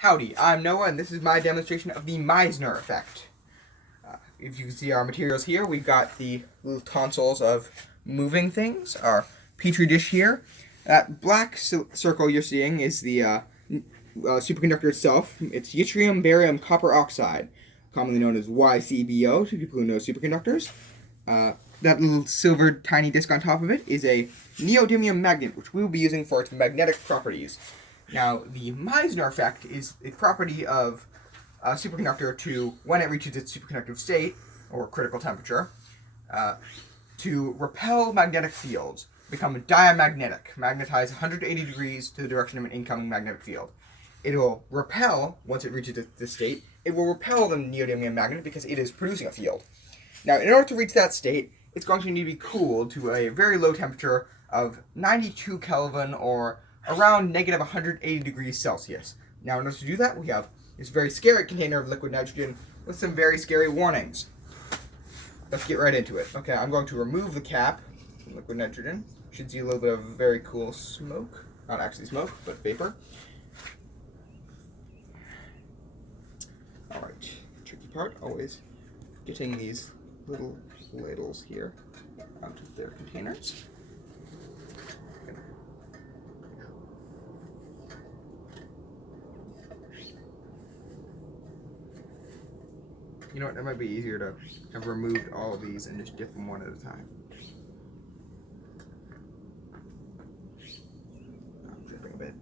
Howdy, I'm Noah, and this is my demonstration of the Meissner Effect. If you can see our materials here, we've got the little tonsils of moving things, our petri dish here. That black circle you're seeing is the superconductor itself. It's yttrium barium copper oxide, commonly known as YBCO to people who know superconductors. That little silver tiny disc on top of it is a neodymium magnet, which we will be using for its magnetic properties. Now, the Meissner effect is a property of a superconductor to, when it reaches its superconductive state, or critical temperature, to repel magnetic fields, become diamagnetic, magnetize 180 degrees to the direction of an incoming magnetic field. It will repel, once it reaches this state, it will repel the neodymium magnet because it is producing a field. Now, in order to reach that state, it's going to need to be cooled to a very low temperature of 92 Kelvin, or around negative 180 degrees Celsius. Now, in order to do that, we have this very scary container of liquid nitrogen with some very scary warnings. Let's get right into it. Okay, I'm going to remove the cap from liquid nitrogen. You should see a little bit of very cool smoke. Not actually smoke, but vapor. Alright, tricky part, always getting these little ladles here out of their containers. You know what, that might be easier to have removed all of these and just dip them one at a time. I'm dripping a bit.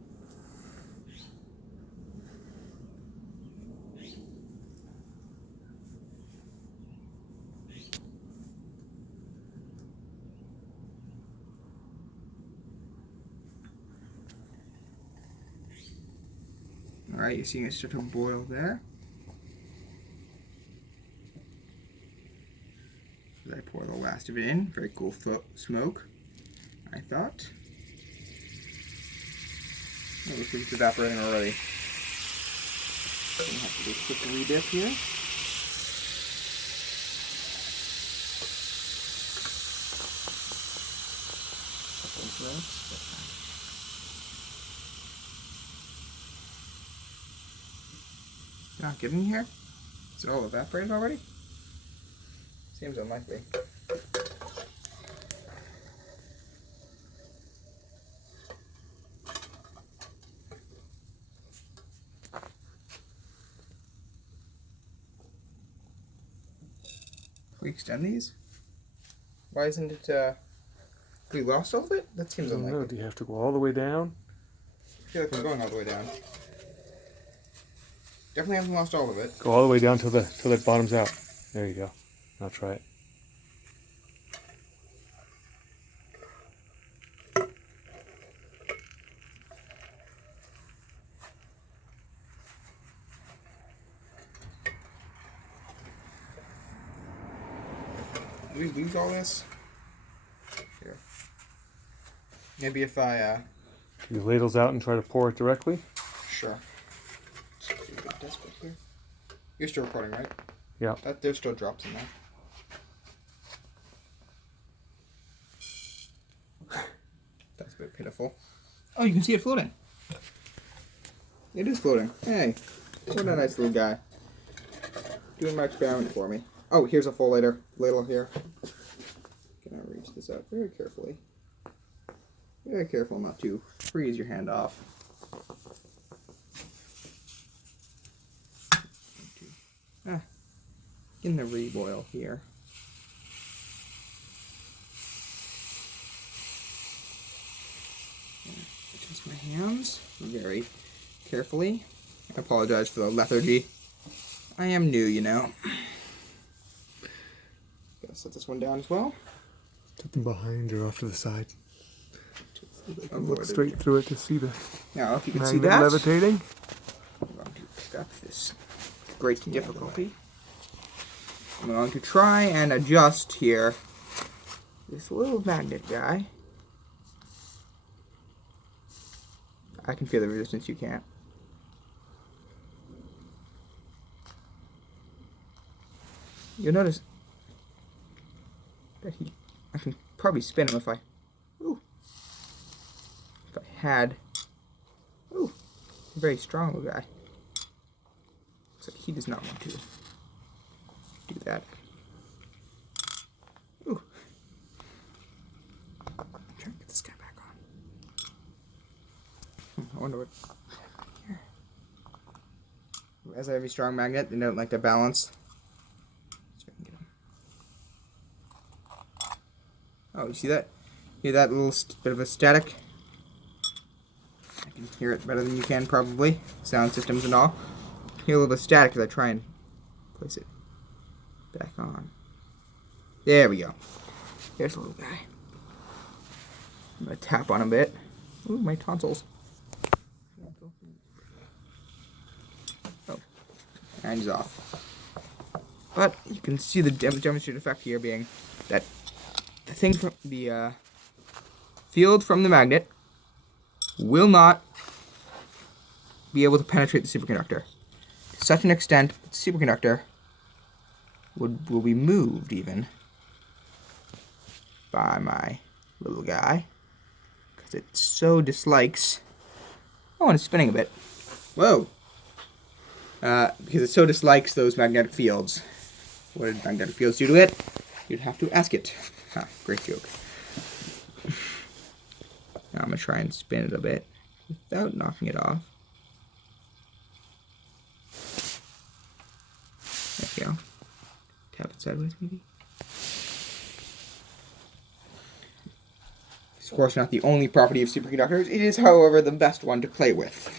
Alright, you're seeing it start to boil there. I pour the last of it in. Very cool smoke, I thought. Oh, looks like it's evaporating already. Gonna have to do a quick re-dip here. Not getting here? Is it all evaporated already? Seems unlikely. Can we extend these? Why isn't it, we lost all of it? That seems unlikely. I don't know, do you have to go all the way down? I feel like I'm going all the way down. Definitely haven't lost all of it. Go all the way down till it bottoms out. There you go. I'll try it. Did we lose all this? Here. Maybe if I, Your ladles out and try to pour it directly? Sure. Here. You're still recording, right? Yeah. There's still drops in there. That's a bit pitiful. Oh, you can see it floating. It is floating. Hey, what a nice little guy. Doing my experiment for me. Oh, here's a full ladle here. Gonna reach this out very carefully. Very careful not to freeze your hand off. In the reboil here. Adjust my hands very carefully. I apologize for the lethargy. I am new, you know. Gotta set this one down as well. Put them behind or off to the side. Look straight through it to see the now, if you can see that, levitating. I'm going to pick up this great difficulty. I'm going to try and adjust here this little magnet guy. I can feel the resistance, you can't. You'll notice that I can probably spin him if I had, very strong little guy. Looks like he does not want to do that. Ooh. I'm trying to get this guy back on. I wonder what... Here. As I have a strong magnet, they don't like to balance. So I can get him. Oh, you see that? Hear that little bit of a static? I can hear it better than you can, probably. Sound systems and all. Hear a little bit of static as I try and place it back on. There we go. There's a little guy. I'm going to tap on a bit. Ooh, my tonsils. Oh, and he's off. But you can see the demonstrated effect here being that the thing from the field from the magnet will not be able to penetrate the superconductor to such an extent that the superconductor will be moved even by my little guy because it so dislikes. Oh, and it's spinning a bit. Whoa! Because it so dislikes those magnetic fields. What did magnetic fields do to it? You'd have to ask it. Huh, great joke. Now I'm going to try and spin it a bit without knocking it off. There we go. Tap it sideways, maybe. It's of course not the only property of superconductors. It is, however, the best one to play with.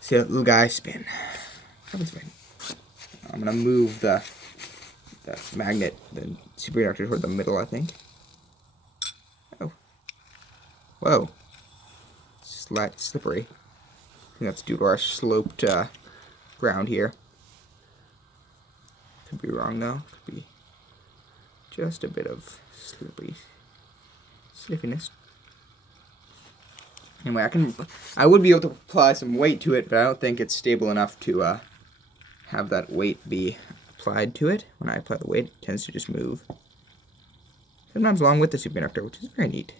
See that little guy spin. I'm going to move the magnet, the superconductor, toward the middle, I think. Oh. Whoa. Slippery. I think that's due to our sloped ground here. Could be wrong, though. Could be just a bit of slippery-sniffiness. Anyway, I would be able to apply some weight to it, but I don't think it's stable enough to have that weight be applied to it. When I apply the weight, it tends to just move. Sometimes along with the superconductor, which is very neat.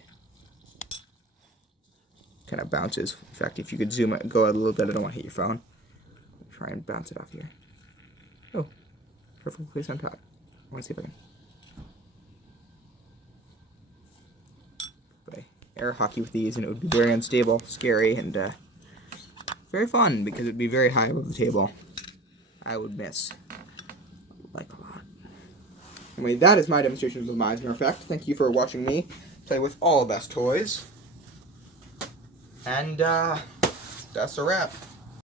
Kind of bounces. In fact, if you could zoom it, go out a little bit, I don't want to hit your phone. Try and bounce it off here. Oh, perfect place on top. I want to see if I can. Play air hockey with these, and it would be very unstable, scary, and very fun because it would be very high above the table. I would miss. Like a lot. Anyway, that is my demonstration of the Meissner Effect. Thank you for watching me play with all the best toys. And that's a wrap.